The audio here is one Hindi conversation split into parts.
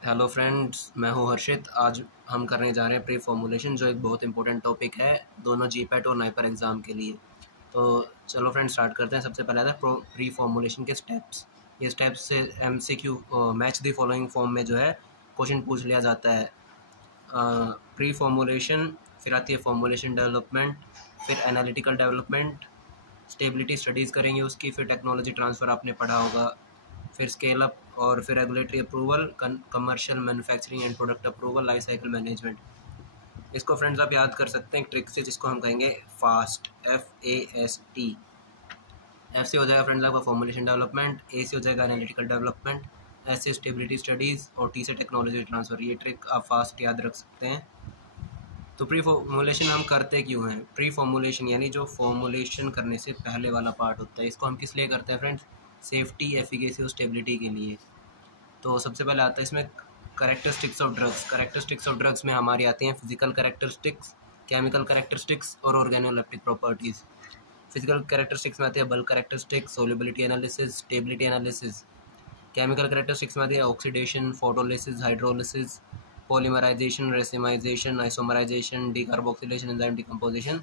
हेलो फ्रेंड्स, मैं हूं हर्षित। आज हम करने जा रहे हैं प्री फॉर्मुलेशन, जो एक बहुत इंपॉर्टेंट टॉपिक है दोनों जीपैट और नाइपर एग्ज़ाम के लिए। तो चलो फ्रेंड्स, स्टार्ट करते हैं। सबसे पहले था प्री फॉर्मुलेशन के स्टेप्स। ये स्टेप्स से MCQ match the following form में जो है क्वेश्चन पूछ लिया जाता है। प्री फॉर्मुलेशन, फिर आती है फॉर्मुलेशन डेवलपमेंट, फिर एनालिटिकल डेवलपमेंट, स्टेबिलिटी स्टडीज़ करेंगे उसकी, फिर टेक्नोलॉजी ट्रांसफ़र आपने पढ़ा होगा, फिर स्केल अप, और फिर regulatory approval, commercial manufacturing and product approval, life cycle management. इसको फ्रेंड्स आप याद कर सकते हैं एक ट्रिक से, जिसको हम कहेंगे फास्ट, FAST। एफ से हो जाएगा फ्रेंड्स आपका फॉर्मुलेशन डेवलपमेंट, ए से हो जाएगा एनालिटिकल डेवलपमेंट, एस से स्टेबिलिटी स्टडीज़ और टी से टेक्नोलॉजी ट्रांसफ़र। ये ट्रिक आप फास्ट याद रख सकते हैं। तो प्री फॉर्मुलेशन हम करते क्यों हैं? प्री फॉर्मुलेशन यानी जो फॉर्मुलेशन करने से पहले वाला पार्ट होता है, इसको हम किस लिए करते हैं फ्रेंड्स? सेफ्टी, एफिकेसी और स्टेबिलिटी के लिए। तो सबसे पहले आता है इसमें characteristics of drugs. Characteristics of drugs में हमारी आती हैं फिजिकल कैरेक्टरिस्टिक्स, केमिकल कैरेक्टरिस्टिक्स और ऑर्गेनोलेप्टिक प्रॉपर्टीज़। फिजिकल कैरेक्टरिस्टिक्स में आती है bulk characteristics, solubility analysis, stability analysis. Chemical characteristics में आती है oxidation, photolysis, hydrolysis, polymerization, racemization, isomerization, decarboxylation, enzyme decomposition.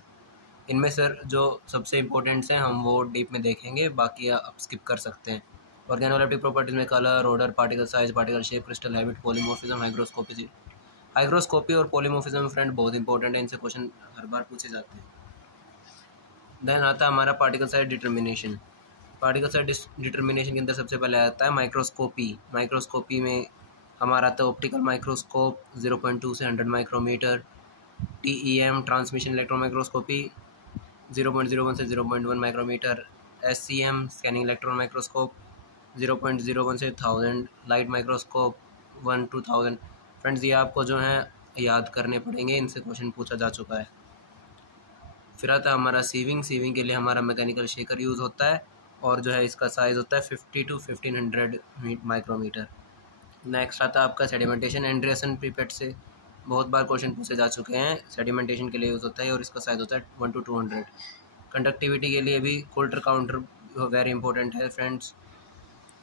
इनमें सर जो सबसे इंपॉर्टेंट्स हैं हम वो डीप में देखेंगे, बाकी आप स्किप कर सकते हैं। ऑर्गेनोलेप्टिक प्रॉपर्टीज में colour, odour, particle size, particle shape, crystal habit, polymorphism, hygroscopy. Hygroscopy और पॉलीमॉर्फिज्म फ्रेंड बहुत इंपॉर्टेंट है, इनसे क्वेश्चन हर बार पूछे जाते हैं। देन आता है हमारा particle size determination. Particle size determination के अंदर सबसे पहले आता है माइक्रोस्कोपी। माइक्रोस्कोपी में हमारा आता है ऑप्टिकल माइक्रोस्कोप 0.2 से 100 micrometer, TEM transmission electron microscopy 0.01 से 0.1 micrometer, SCM scanning electron microscope 0.01 से 1000, लाइट माइक्रोस्कोप 1 to 1000। फ्रेंड्स ये आपको जो है याद करने पड़ेंगे, इनसे क्वेश्चन पूछा जा चुका है। फिर आता है हमारा सीविंग। सीविंग के लिए हमारा मैकेनिकल शेकर यूज़ होता है और जो है इसका साइज़ होता है 50 to 1500 माइक्रोमीटर। नेक्स्ट आता है आपका सेडिमेंटेशन। एंडरसन पिपेट से बहुत बार क्वेश्चन पूछे जा चुके हैं, सेडिमेंटेशन के लिए यूज़ होता है और इसका साइज़ होता है 1 to 200। कंडक्टिविटी के लिए भी कोल्टर काउंटर वेरी इंपॉर्टेंट है फ्रेंड्स,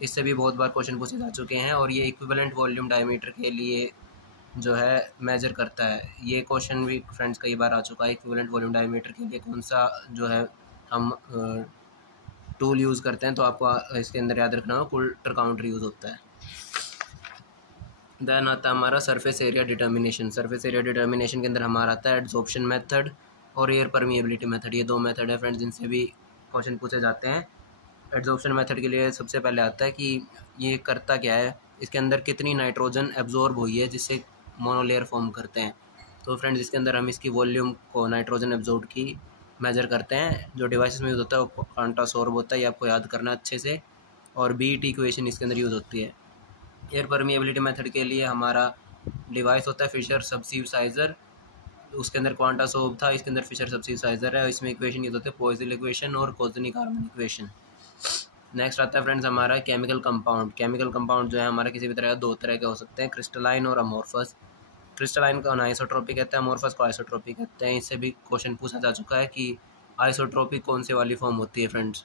इससे भी बहुत बार क्वेश्चन पूछे जा चुके हैं। और ये इक्विवेलेंट वॉल्यूम डायमीटर के लिए जो है मेजर करता है। ये क्वेश्चन भी फ्रेंड्स कई बार आ चुका है, इक्विवेलेंट वॉल्यूम डायमीटर के लिए कौन सा जो है हम टूल यूज़ करते हैं, तो आपको इसके अंदर याद रखना हो कोल्टर काउंटर यूज़ होता है। देन आता है हमारा surface area determination. Surface area determination के अंदर हमारा आता है एड्सॉर्प्शन मेथड और एयर परमिएबिलिटी मेथड। ये दो मेथड है फ्रेंड्स, जिनसे भी क्वेश्चन पूछे जाते हैं। एड्सॉर्प्शन मेथड के लिए सबसे पहले आता है कि ये करता क्या है, इसके अंदर कितनी नाइट्रोजन एब्जॉर्ब हुई है जिससे मोनोलेयर फॉर्म करते हैं। तो फ्रेंड्स इसके अंदर हम इसकी वॉल्यूम को, नाइट्रोजन एब्जॉर्ब की मेजर करते हैं। जो डिवाइसेस में यूज़ होता है वो क्वांटासॉर्ब होता है, ये आपको याद करना अच्छे से। और BET इक्वेशन इसके अंदर यूज़ होती है। एयर परमिएबिलिटी मेथड के लिए हमारा डिवाइस होता है फिशर सब्सिसाइजर, उसके अंदर क्वांटासॉर्ब था, इसके अंदर फिशर सब्सिसाइजर है। इसमें इक्वेशन यूज़ होते हैं पॉइजन इक्वेशन और कोज़नी-कार्मन इक्वेशन। नेक्स्ट आता है फ्रेंड्स हमारा केमिकल कंपाउंड। केमिकल कंपाउंड जो है हमारा किसी भी तरह का दो तरह के हो सकते हैं, क्रिस्टलाइन और अमोर्फस। क्रिस्टलाइन को अनआइसोट्रोपिक कहते हैं, अमोर्फस को आइसोट्रोपिक कहते हैं। इससे भी क्वेश्चन पूछा जा चुका है कि आइसोट्रोपिक कौन से वाली फॉर्म होती है फ्रेंड्स।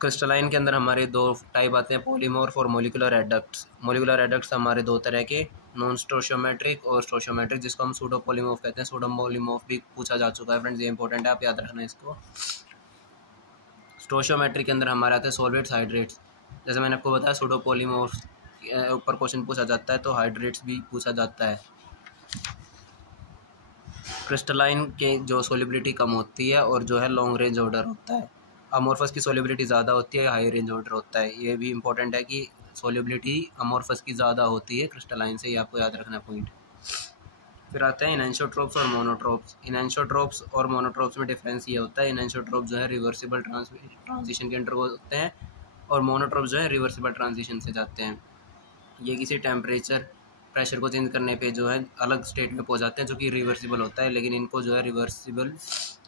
क्रिस्टलाइन के अंदर हमारे दो टाइप आते हैं, पॉलीमॉर्फ और मोलिकुलर एडक्ट्स। मोलिकुलर एडक्ट्स हमारे दो तरह के, नॉन स्टोशियोमेट्रिक और स्टोशियोमेट्रिक, जिसको हम सूडो पॉलीमॉर्फ कहते हैं। सूडो पॉलीमॉर्फ भी पूछा जा चुका है फ्रेंड्स, ये इंपॉर्टेंट है, आप याद रखना इसको। स्टोशियोमेट्रिक के अंदर हमारे आते हैं सॉल्वेट्स, हाइड्रेट्स। जैसे मैंने आपको बताया सूडो पॉलीमॉर्फ के ऊपर क्वेश्चन पूछा जाता है, तो हाइड्रेट्स भी पूछा जाता है। क्रिस्टलाइन के जो सोलिबिलिटी कम होती है और जो है लॉन्ग रेंज ऑर्डर होता है। अमोर्फस की सोलिबिलिटी ज़्यादा होती है, हाई रेंज ऑर्डर होता है। ये भी इंपॉर्टेंट है कि सोलिबिलिटी अमोर्फस की ज़्यादा होती है क्रिस्टलाइन से, ये आपको याद रखना पॉइंट। फिर आते हैं इनैंशोट्रोप्स और मोनोट्रोप्स। इनैंशोट्रोप्स और मोनोट्रोप्स में डिफरेंस ये होता है, इनैंशोट्रोप जो है रिवर्सिबल ट्रांजिशन के अंडर होते हैं और मोनोट्रोप जो है रिवर्सिबल ट्रांजिशन से जाते हैं। ये किसी टेम्परेचर प्रेशर को चेंज करने पे जो है अलग स्टेट में पहुंच जाते हैं, जो कि रिवर्सिबल होता है, लेकिन इनको जो है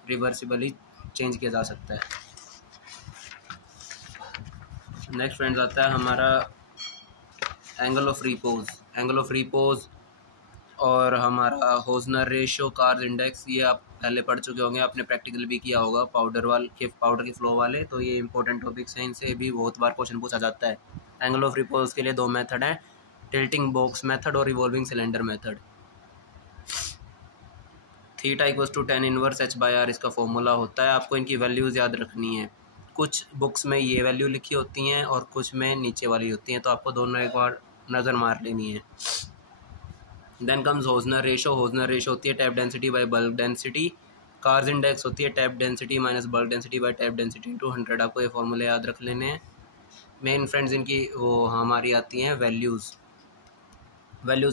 रिवर्सिबली चेंज किया जा सकता है। नेक्स्ट फ्रेंड्स आता है हमारा angle of repose. Angle of repose और हमारा होजनर रेशियो, कार्ज इंडेक्स, ये आप पहले पढ़ चुके होंगे, आपने प्रैक्टिकल भी किया होगा पाउडर की फ्लो वाले। तो ये इंपॉर्टेंट टॉपिक्स हैं, इनसे भी बहुत बार क्वेश्चन पूछा जाता है। एंगल ऑफ रिपोज के लिए दो मेथड हैं, टिल्टिंग बॉक्स मेथड और revolving cylinder method. Theta equals to tan inverse h/r इसका फॉर्मूला होता है। आपको इनकी वैल्यूज़ याद रखनी है। कुछ बुक्स में ये वैल्यू लिखी होती हैं और कुछ में नीचे वाली होती हैं, तो आपको दोनों एक बार नज़र मार लेनी है। Then comes Hausner ratio. Hausner ratio होती है tap density by bulk density. Carr's index होती है tap density minus bulk density by tap density into 100। आपको ये फॉर्मूले याद रख लेने हैं। मेन फ्रेंड्स इनकी वो हमारी आती हैं वैल्यूज़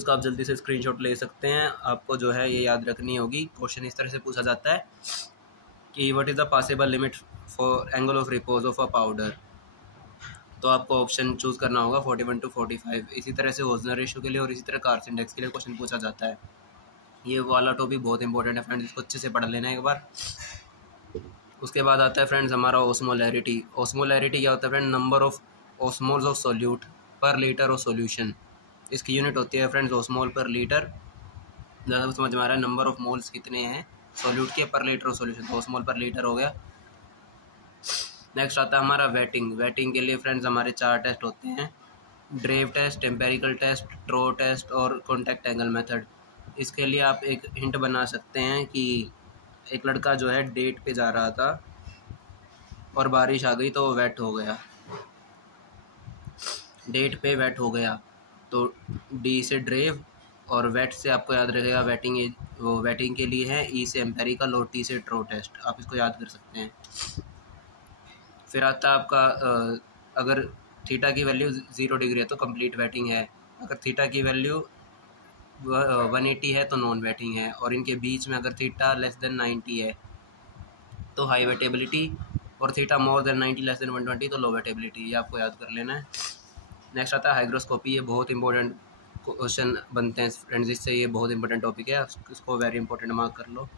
का आप जल्दी से स्क्रीनशॉट ले सकते हैं। आपको जो है ये याद रखनी होगी। क्वेश्चन इस तरह से पूछा जाता है कि what is the possible limit for angle of repose of a powder, तो आपको ऑप्शन चूज़ करना होगा 41 to 45। इसी तरह से होजनर रेशो के लिए और इसी तरह कार्स इंडेक्स के लिए क्वेश्चन पूछा जाता है। ये वाला टॉपिक बहुत इंपॉर्टेंट है फ्रेंड्स, इसको अच्छे से पढ़ लेना एक बार। उसके बाद आता है फ्रेंड्स हमारा ऑस्मोलैरिटी। ऑस्मोलैरिटी क्या होता है friend? Number of osmoles of solute पर लीटर ऑफ सोल्यूशन। इसकी यूनिट होती है फ्रेंड्स ऑस्मोल पर लीटर। ज़्यादा समझ में आ रहा है नंबर ऑफ मोल्स कितने हैं सोल्यूट के पर लीटर ऑफ सोल्यूशन, तो ऑस्मोल पर लीटर हो गया। नेक्स्ट आता है हमारा वेटिंग। वेटिंग के लिए फ्रेंड्स हमारे 4 टेस्ट होते हैं, ड्रेव टेस्ट, एम्पेरिकल टेस्ट, ट्रो टेस्ट और कॉन्टैक्ट एंगल मेथड। इसके लिए आप एक हिंट बना सकते हैं कि एक लड़का जो है डेट पे जा रहा था और बारिश आ गई तो वो वेट हो गया, डेट पे वेट हो गया, तो डी से ड्रेव और वेट से आपको याद रहेगा वेटिंग, वो वेटिंग के लिए है। ई से एम्पेरिकल और टी से ट्रो टेस्ट, आप इसको याद कर सकते हैं। फिर आता है आपका अगर थीटा की वैल्यू 0 डिग्री है तो कंप्लीट वेटिंग है, अगर थीटा की वैल्यू 180 है तो नॉन वेटिंग है, और इनके बीच में अगर थीटा लेस देन 90 है तो हाई वेटेबिलिटी, और theta more than 90 less than 120 तो लो वेटेबिलिटी। ये आपको याद कर लेना है। नेक्स्ट आता है हाइग्रोस्कोपी। ये बहुत इंपॉर्टेंट क्वेश्चन बनते हैं फ्रेंड्स, इससे ये बहुत इंपॉर्टेंट टॉपिक है, इसको वेरी इंपॉर्टेंट मार्क कर लो।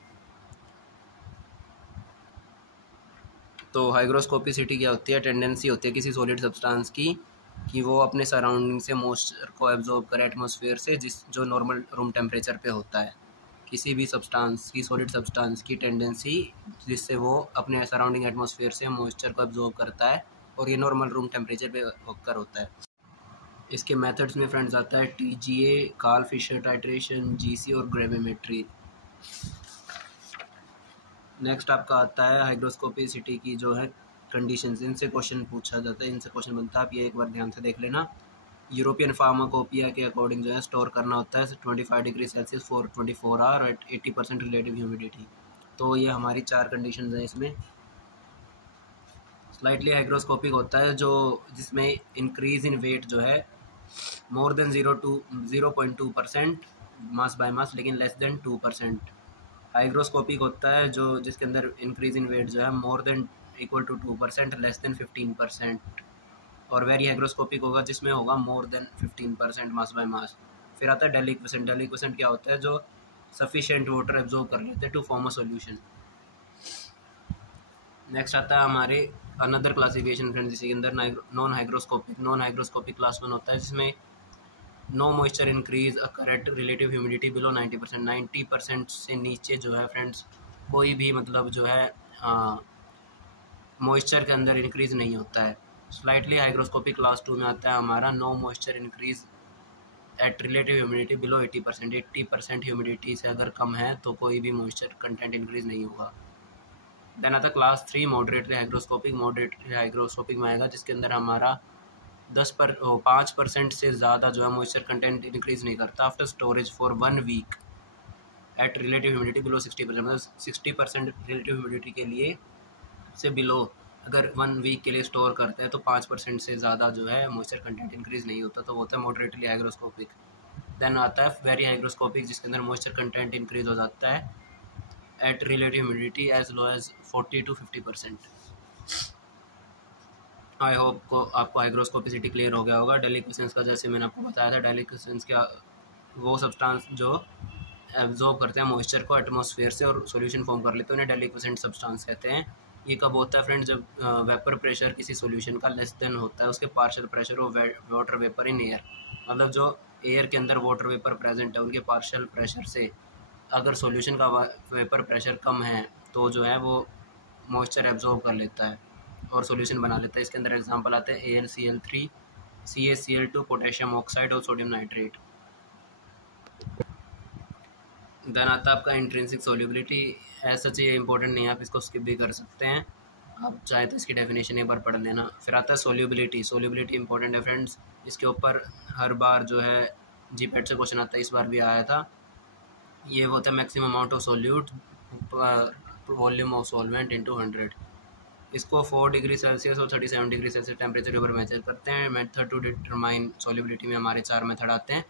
तो हाइग्रोस्कोपिसिटी क्या होती है? टेंडेंसी होती है किसी सॉलिड सब्सटेंस की कि वो अपने सराउंडिंग से मॉइस्चर को एब्जॉर्ब करे एटमॉस्फेयर से, जो नॉर्मल रूम टेम्परेचर पे होता है। किसी भी सब्सटेंस की, सॉलिड सब्सटेंस की टेंडेंसी जिससे वो अपने सराउंडिंग एटमॉस्फेयर से मॉइस्चर को एब्जॉर्ब करता है, और ये नॉर्मल रूम टेम्परेचर पे होकर होता है। इसके मेथड्स में फ्रेंड्स आता है TGA, Karl Fischer titration, GC और ग्रेविमेट्री। नेक्स्ट आपका आता है हाइग्रोस्कोपिसिटी की जो है कंडीशंस, इनसे क्वेश्चन पूछा जाता है, इनसे क्वेश्चन बनता है। आप ये एक बार ध्यान से देख लेना। यूरोपियन फार्माकोपिया के अकॉर्डिंग जो है स्टोर करना होता है 25 degree Celsius for 24 hour at 80% relative humidity. तो ये हमारी 4 कंडीशंस हैं इसमें। स्लाइटली हाइग्रोस्कोपिक होता है जो जिसमें इंक्रीज इन वेट जो है more then 0.2% mass by mass, लेकिन लेस देन 2%। हाइग्रोस्कोपिक होता है जो जिसके अंदर इंक्रीज इन वेट जो है more than equal to 2%, less than 15%। और वेरी हाइग्रोस्कोपिक होगा जिसमें होगा more than 15% mass by mass. फिर आता है डेलिक्वेसेंट। डेलिक्वेसेंट क्या होता है? जो सफिशिएंट वाटर एब्जॉर्ब कर लेते हैं to form a solution. Next आता है हमारे अनदर क्लासिफिकेशन फ्रेंड्स, इसी के अंदर non hygroscopic. Non hygroscopic class 1 होता है जिसमें no moisture increase occur at relative humidity below 90%। 90% से नीचे जो है फ्रेंड्स कोई भी मतलब जो है मॉइस्चर के अंदर इंक्रीज नहीं होता है। स्लाइटली हाइग्रोस्कोपिक क्लास 2 में आता है हमारा no moisture increase at relative humidity below 80%। 80% humidity से अगर कम है तो कोई भी मॉइस्चर कंटेंट इंक्रीज नहीं होगा। देन आता class 3 moderately hygroscopic. Moderately hygroscopic में आएगा जिसके अंदर हमारा 5% से ज़्यादा जो है मॉइस्चर कंटेंट इंक्रीज़ नहीं करता after storage for 1 week at relative humidity below 60%। मतलब 60% रिलेटिव ह्यूमिडिटी के लिए से बिलो अगर 1 वीक के लिए स्टोर करते हैं तो 5% से ज़्यादा जो है मॉइस्चर कंटेंट इंक्रीज़ नहीं होता, तो वो होता है मॉडरेटली हाइग्रोस्कोपिक। देन आता है वेरी हाइग्रोस्कोपिक जिसके अंदर मॉइस्चर कंटेंट इंक्रीज़ हो जाता है at relative humidity as low as 40 to 50%। I hope को आपको हाइग्रोस्कोपिसिटी क्लियर हो गया होगा। डेलिक्वेसेंस का जैसे मैंने आपको बताया था, डेलिक्वेसेंस क्या वो सब्सटेंस जो एब्जॉर्ब करते हैं मॉइस्चर को एटमॉस्फेयर से और सॉल्यूशन फॉर्म कर लेते हैं, उन्हें डेलिक्वेसेंट सब्सटेंस कहते हैं। ये कब होता है फ्रेंड? जब वेपर प्रेशर किसी सॉल्यूशन का लेस देन होता है उसके पार्शियल प्रेशर और वाटर वेपर इन एयर। मतलब जो एयर के अंदर वाटर वेपर प्रेजेंट है उनके पार्शियल प्रेशर से अगर सॉल्यूशन का वेपर प्रेशर कम है तो जो है वो मॉइस्चर एब्जॉर्ब कर लेता है और सॉल्यूशन बना लेता है। इसके अंदर एग्जांपल आते हैं AnCl3, CaCl2, पोटेशियम ऑक्साइड और सोडियम नाइट्रेट। देन आता है आपका इंट्रिंसिक सोल्यूबिलिटी। ऐसा चाहिए इंपॉर्टेंट नहीं है, आप इसको स्किप भी कर सकते हैं, आप चाहे तो इसकी डेफिनेशन एक बार पढ़ लेना। फिर आता है सोल्यूबिलिटी। सोल्यूबिलिटी इंपॉर्टेंट है फ्रेंड्स, इसके ऊपर हर बार जो है जीपैट से क्वेश्चन आता है, इस बार भी आया था। ये होता है maximum amount of solute volume of solvent into 100। इसको 4 डिग्री सेल्सियस और 37 डिग्री सेल्सियस टेम्परेचर के ऊपर मेजर करते हैं। मेथड टू डिटरमाइन सोल्यूबिलिटी में हमारे 4 मेथड आते हैं: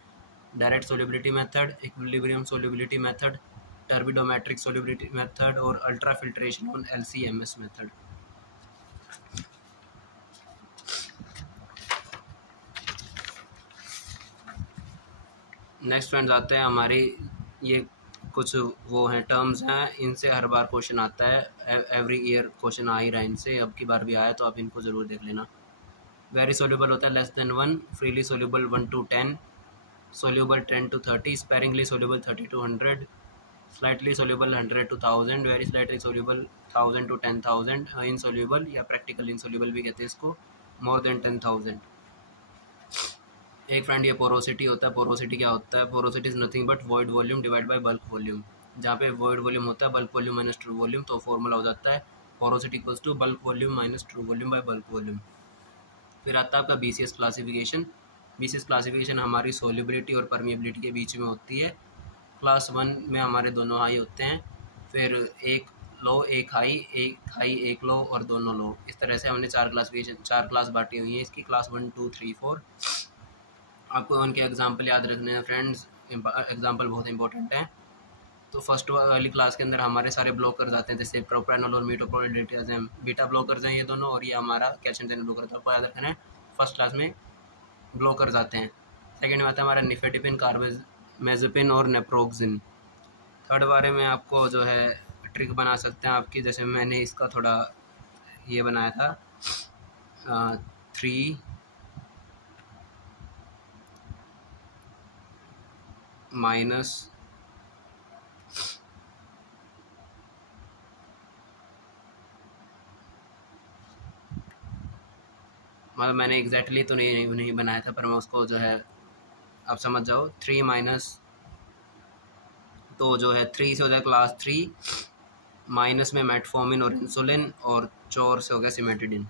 direct solubility method, equilibrium solubility method, turbidometric solubility method और अल्ट्रा फिल्ट्रेशन और LCMS मेथड। नेक्स्ट फ्रेंड्स आते हैं हमारी, ये कुछ वो हैं टर्म्स हैं, इनसे हर बार क्वेश्चन आता है, एवरी ईयर क्वेश्चन आ ही रहा है इनसे, अब की बार भी आया तो आप इनको ज़रूर देख लेना। वेरी सोल्यूबल होता है less than 1, freely soluble 1 to 10, soluble 10 to 30, sparingly soluble 30 to 100, slightly soluble 100 to 1000, very slightly soluble 1000 to 10,000, insoluble या प्रैक्टिकल इनसोल्यूबल भी कहते हैं इसको, मोर देन 10,000। एक फ्रेंड ये पोरोसिटी होता है। पोरोसिटी क्या होता है? Porosity is nothing but void volume divide by bulk volume. जहाँ पे वॉइड वॉल्यूम होता है bulk volume minus true volume, तो फॉर्मूला हो जाता है porosity equals to bulk volume minus true volume by bulk volume. फिर आता है आपका BCS क्लासिफिकेशन। BCS क्लासिफिकेशन हमारी सोल्यूबिलिटी और परमिएबिलिटी के बीच में होती है। क्लास 1 में हमारे दोनों हाई होते हैं, फिर एक लो एक हाई, एक लो और दोनों लो। इस तरह से हमने 4 क्लास बांटी हुई हैं इसकी, क्लास 1 2 3 4। आपको उनके एग्जाम्पल याद रखने हैं फ्रेंड्स, एग्जाम्पल बहुत इंपॉर्टेंट है। तो फर्स्ट वाली क्लास के अंदर हमारे सारे ब्लॉकर्स आते हैं, जैसे प्रोप्रानोल और मीटोप्रोलिडाज़ोम बीटा ब्लॉकर्स हैं ये दोनों, और ये हमारा कैल्शियम चैनल ब्लॉकर था, आपको याद रखना है फर्स्ट क्लास में ब्लॉकर्स आते हैं। सेकेंड में आता है हमारा निफेटिपिन, कार्बामेज़ेपिन और नेप्रोक्सिन। थर्ड बारे में आपको जो है ट्रिक बना सकते हैं आपकी, जैसे मैंने इसका थोड़ा ये बनाया था 3 माइनस मतलब मैंने एग्जैक्टली तो नहीं बनाया था, पर मैं उसको जो है आप समझ जाओ 3 माइनस, तो जो है 3 से हो जाए क्लास 3, माइनस में मेटफॉर्मिन और इंसुलिन, और 4 से हो गया सिमेटिडिन।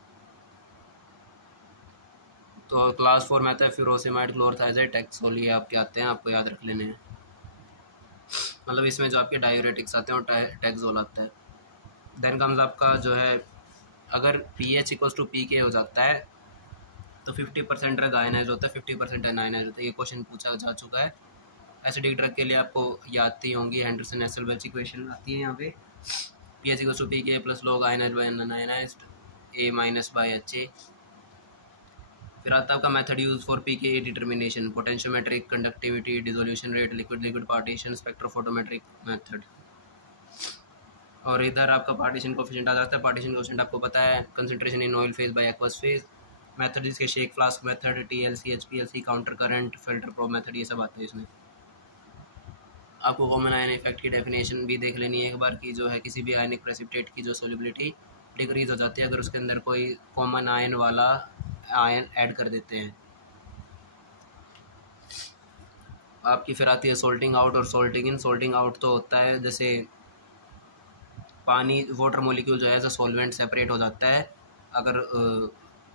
तो क्लास 4 में आता है फ्यूरोसिमाइड, क्लोरथाइजाइड, टैक्सोल, ये आपके आते हैं, आपको याद रख लेने हैं। मतलब इसमें जो आपके डायूरेटिक्स आते हैं और टैक्सोल आता है। देन कम्स आपका जो है, अगर pH इक्वल्स टू PK हो जाता है तो 50% ड्रग आयनाइज होता है, 50% एनायनाइज होता है। ये क्वेश्चन पूछा जा चुका है। एसिडिक ड्रग के लिए आपको याद आती होंगी, हेंडरसन एसेल्वेज इक्वेशन आती है यहाँ पे, pH equals to PK plus log ionized by unionized A minus by HA। फिर आता है आपका method use for PK determination, potentiometric, conductivity, dissolution rate, liquid liquid partition, spectrophotometric method. और इधर आपका पार्टीशन कोफिशिएंट आ जाता है। पार्टीशन कोफिशिएंट आपको पता है, concentration in oil phase by aqueous phase. Method जिसके shake flask method, TLC, HPLC, counter current, filter probe method, ये सब आते हैं इसमें। आपको कॉमन आयन इफेक्ट की डेफिनेशन भी देख लेनी है एक बार, की जो है किसी भी आयनिक प्रेसिपिटेट की जो सोल्यूबिलिटी डिक्रीज हो जाती है अगर उसके अंदर कोई कॉमन आयन वाला आयन ऐड कर देते हैं। आपकी फिर आती है सोल्टिंग आउट और सोल्टिंग इन। सोल्टिंग आउट तो होता है जैसे पानी, वाटर मॉलिक्यूल जो है एज अ सॉल्वेंट सेपरेट हो जाता है अगर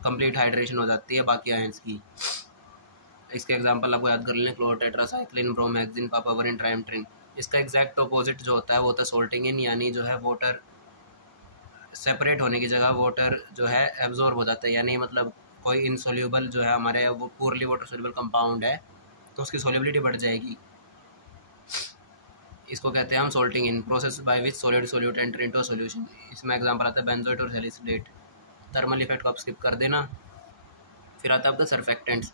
कंप्लीट हाइड्रेशन हो जाती है बाकी आयंस की। इसके एग्जांपल आपको याद कर लें, क्लोर, टेट्रासाइक्लिन, ब्रोमहेक्सिन, पापावरिन, ट्राइमेट्रिन। इसका एग्जैक्ट अपोजिट जो होता है वो होता है सोल्टिंग इन, यानी जो है वाटर सेपरेट होने की जगह वाटर जो है एब्जॉर्ब हो जाता है, यानी मतलब कोई इनसोल्यूबल जो है हमारे वो पूरली वाटर सोल्यूबल कंपाउंड है तो उसकी सोल्यूबिलिटी बढ़ जाएगी। इसको कहते हैं हम salting in, process by which solid solute enter into a solution. इसमें एग्जांपल आता है बेंजोएट और सैलिसिलेट। थर्मल इफेक्ट को आप स्किप कर देना। फिर आता है आपका सर्फेक्टेंट्स।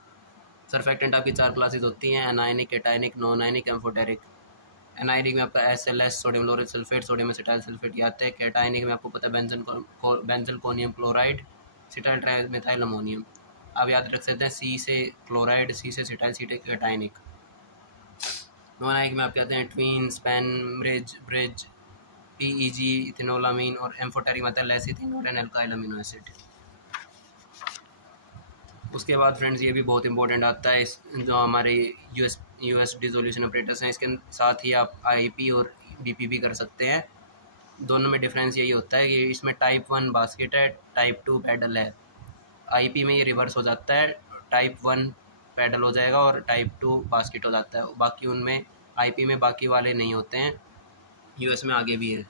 सर्फेक्टेंट आपकी 4 क्लासेस होती हैं, anionic, cationic, non ionic, amphoteric. Anionic में आपका SLS, sodium laureth sulphate, sodium acetyl sulphate, ये आते हैं। कैटायनिक में आपको पता है benzyl conium chloride, cetyl trimethyl ammonium. आप याद रख सकते हैं C से क्लोराइड, C से सिटाइल, C से कैटायनिक। नॉन आयनिक में आपके आते हैं ट्वीन, स्पेन, ब्रिज, PEG, इथेनोलामीन, और एम्फोटेरिक में आता है लेसिथिन और एन अल्काइल अमीनो एसिड। उसके बाद फ्रेंड्स ये भी बहुत इंपॉर्टेंट आता है, इस जो हमारे यूएस डिसोल्यूशन ऑपरेटर्स हैं, इसके साथ ही आप आईपी और बीपीपी कर सकते हैं। दोनों में डिफरेंस यही होता है कि इसमें टाइप 1 बास्केट है, टाइप 2 पैडल है। आईपी में ये रिवर्स हो जाता है, टाइप 1 पैडल हो जाएगा और टाइप 2 बास्केट हो जाता है। बाकी उनमें आईपी में बाकी वाले नहीं होते हैं, यूएस में आगे भी है।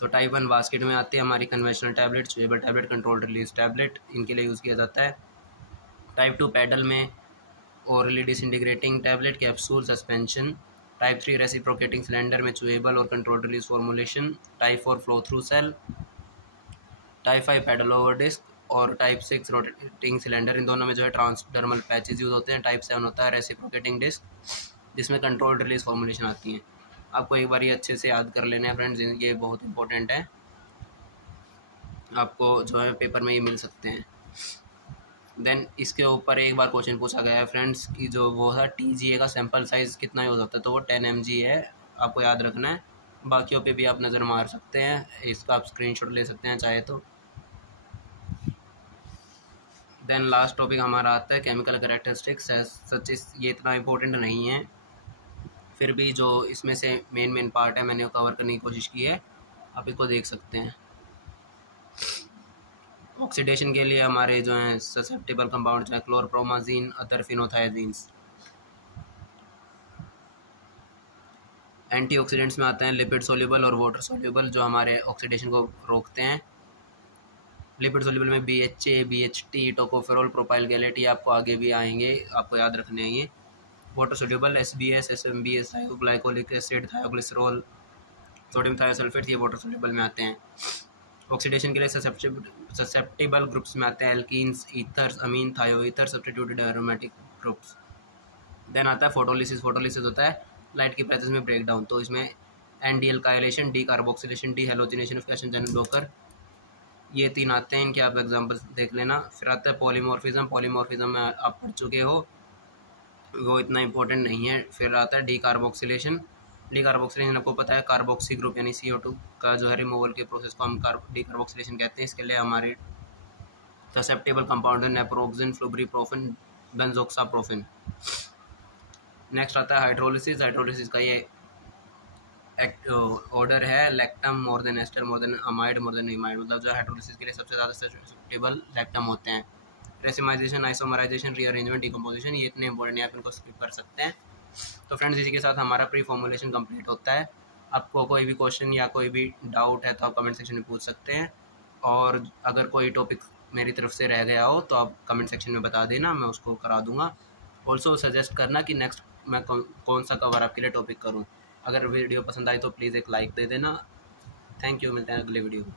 तो टाइप 1 बास्केट में आती है हमारी conventional tablet, chewable tablet, control release tablet, इनके लिए यूज़ किया जाता है। टाइप 2 पैडल में orally disintegrating tablet, capsule, suspension. Type 3 reciprocating cylinder में चुएबल और control release formulation. Type 4 flow through cell. Type 5 paddle over disc और टाइप 6 रोटेटिंग सिलेंडर, इन दोनों में जो है ट्रांसडर्मल पैचेज यूज़ होते हैं। टाइप 7 होता है रेसिप्रोकेटिंग डिस्क, जिसमें कंट्रोल रिलीज फॉर्मुलेशन आती है। आपको एक बार ये अच्छे से याद कर लेना है फ्रेंड्स, ये बहुत इंपॉर्टेंट है, आपको जो है पेपर में ये मिल सकते हैं। देन इसके ऊपर एक बार क्वेश्चन पूछा गया है फ्रेंड्स कि जो वो था TGA का सैंपल साइज़ कितना यूज़ होता है, तो वो 10 mg है, आपको याद रखना है। बाकियों पे भी आप नज़र मार सकते हैं, इसका आप स्क्रीनशॉट ले सकते हैं चाहे तो। देन लास्ट टॉपिक हमारा आता है केमिकल कैरेक्टरिस्टिक्स, सच ये इतना इम्पोर्टेंट नहीं है, फिर भी जो इसमें से मेन पार्ट है मैंने कवर करने की कोशिश की है, आप इसको देख सकते हैं। ऑक्सीडेशन के लिए हमारे जो हैं ससेप्टेबल कंपाउंड जो है क्लोरप्रोमाजीन, अदर फिनोथायजीन्स। एंटीऑक्सीडेंट्स में आते हैं लिपिड सोल्यूबल और वाटर सोल्यूबल, जो हमारे ऑक्सीडेशन को रोकते हैं। लिपिड सोल्यूबल में BHA, BHT, tocopherol, propyl gallate, ये आपको आगे भी आएंगे, आपको याद रखने आएंगे। Water soluble SBS, SMBS, thioglycolic acid, thioglycerol, sodium thiosulfate, ये वाटर सोल्यूबल में आते हैं। ऑक्सीडेशन के लिए ससेप्टेबल ग्रुप्स में आते हैं alkenes, ethers, amine, thioether, substituted aromatic groups. Then आता है फोटोलिसिस। फोटोलिसिस होता है लाइट की प्रेजेंस में ब्रेक डाउन, तो इसमें NDL chelation, decarboxylation, dehalogenation of cation channel blocker, ये 3 आते हैं, इनके आप एग्जांपल्स देख लेना। फिर आता है पॉलीमॉर्फिज्म। पॉलीमॉर्फिज्म में आप पढ़ चुके हो, वो इतना इंपॉर्टेंट नहीं है। फिर आता है डी कार्बोक्सिलेशन। डी कार्बोक्सिलेशन आपको पता है कार्बोक्सी ग्रुप यानी CO2 का जो है रिमूवल के प्रोसेस को हम डी कार्बोक्सिलेशन कहते हैं। इसके लिए हमारे ससेप्टेबल कंपाउंड है नेप्रोक्सिन, फ्लुब्रीप्रोफेन, बेंजोक्साप्रोफेन। नेक्स्ट आता है हाइड्रोलिसिस। हाइड्रोलिसिस का ये ऑर्डर है lactam more than ester more than amide more than imide, मतलब जो हाइड्रोलिसिस के लिए सबसे ज़्यादा ससेप्टेबल लैक्टम होते हैं। रेसिमाइजेशन, आइसोमराइजेशन, रीअरेंजमेंट, डिकम्पोजिशन, ये इतने इंपॉर्टेंट है, आप इनको स्किप कर सकते हैं। तो फ्रेंड्स इसी के साथ हमारा प्री फॉर्मुलेशन कंप्लीट होता है। आपको कोई भी क्वेश्चन या कोई भी डाउट है तो आप कमेंट सेक्शन में पूछ सकते हैं, और अगर कोई टॉपिक मेरी तरफ से रह गया हो तो आप कमेंट सेक्शन में बता देना, मैं उसको करा दूंगा। ऑल्सो सजेस्ट करना कि नेक्स्ट मैं कौन सा कवर आपके लिए टॉपिक करूँ। अगर वीडियो पसंद आई तो प्लीज़ एक लाइक दे देना। थैंक यू, मिलते हैं अगले वीडियो में।